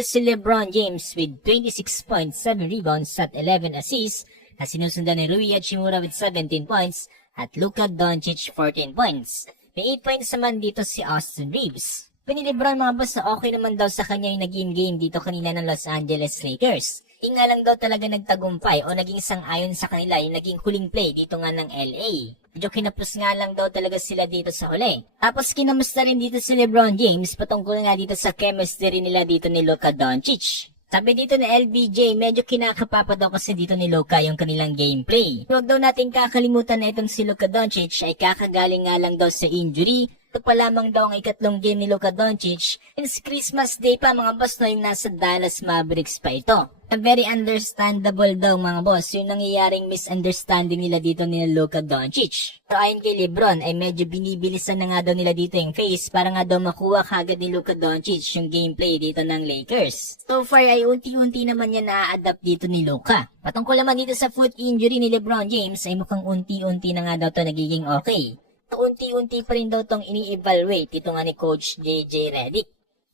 Si LeBron James with 26.7 rebounds at 11 assists na sinusundan ni Rui Hachimura with 17 points at Luka Doncic 14 points. May 8 points naman dito si Austin Reeves. Ni LeBron mga boss na okay naman daw sa kanya yung naging game dito kanina ng Los Angeles Lakers. Yung nga lang daw talaga nagtagumpay o naging sang-ayon sa kanila yung naging huling play dito nga ng LA. Medyo kinapos nga lang daw talaga sila dito sa huli. Tapos kinamusta rin dito si LeBron James patungkol nga dito sa chemistry nila dito ni Luka Doncic. Sabi dito na LBJ, medyo kinakapapa daw kasi dito ni Luka yung kanilang gameplay. Huwag daw natin kakalimutan na itong si Luka Doncic ay kakagaling nga lang daw sa injury. Ito pa lamang daw ang ikatlong game ni Luka Doncic. It's Christmas Day pa mga boss no, yung nasa Dallas Mavericks pa ito. Very understandable daw mga boss yung nangyayaring misunderstanding nila dito ni Luka Doncic. Pero ayon kay Lebron ay medyo binibilisan na nga daw nila dito yung face para nga daw makuha kagad ni Luka Doncic yung gameplay dito ng Lakers. So far ay unti-unti naman yan na-adapt dito ni Luka. Patungkol naman dito sa foot injury ni LeBron James ay mukhang unti-unti na nga daw to nagiging okay. Unti-unti pa rin daw tong ini-evaluate ito nga ni Coach JJ Redick.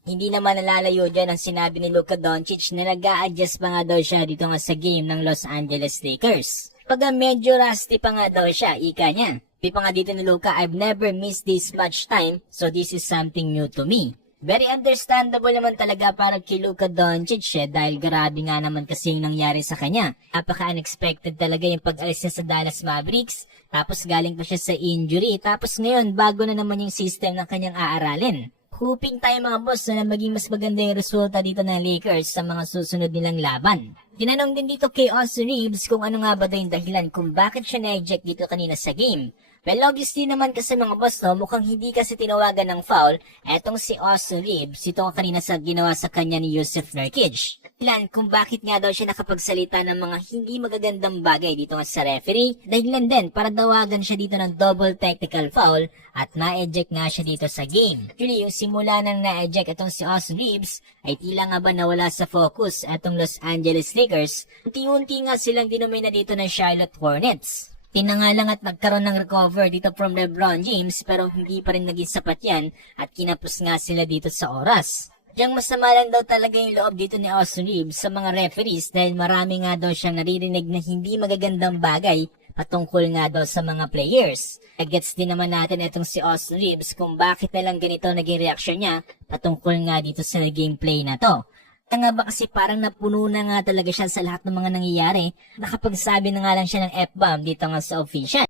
Hindi naman nalalayo dyan ang sinabi ni Luka Doncic na nag-a-adjust pa nga daw siya dito nga sa game ng Los Angeles Lakers. Pag medyo rusty pa nga daw siya, ika niya. Di pa nga dito ni Luka, I've never missed this much time, so this is something new to me. Very understandable naman talaga para kay Luka Doncic dahil grabe nga naman kasi yung nangyari sa kanya. Napaka-unexpected talaga yung pag-alis niya sa Dallas Mavericks, tapos galing pa siya sa injury, tapos ngayon bago na naman yung system ng kanyang aaralin. Hoping tayo mga boss na maging mas maganda yung resulta dito ng Lakers sa mga susunod nilang laban. Tinanong din dito kay Austin Reeves kung ano nga ba daw yung dahilan kung bakit siya na-eject dito kanina sa game. Well, obviously naman kasi mga boss no, mukhang hindi kasi tinawagan ng foul etong si Austin Reeves, ito kanina sa ginawa sa kanya ni Jusuf Nurkic. Dahilan kung bakit nga daw siya nakapagsalita ng mga hindi magagandang bagay dito nga sa referee, dahilan din para dawagan siya dito ng double technical foul at na-eject nga siya dito sa game. Actually, yung simula nang na-eject itong si Austin Reeves ay tila nga ba nawala sa focus itong Los Angeles Lakers. Unti-unti nga silang dinumay na dito ng Charlotte Hornets. Tinangalang at nagkaroon ng recover dito from LeBron James pero hindi pa rin naging sapat yan at kinapos nga sila dito sa oras. Diyang masama lang daw talaga yung loob dito ni Austin Reeves sa mga referees dahil marami nga daw siyang naririnig na hindi magagandang bagay patungkol nga daw sa mga players. Gets din naman natin itong si Austin Reeves kung bakit na lang ganito naging reaksyon niya patungkol nga dito sa gameplay na to. Nga ba kasi parang napuno na nga talaga siya sa lahat ng mga nangyayari, nakapagsabi na nga lang siya ng F-bomb dito nga sa official.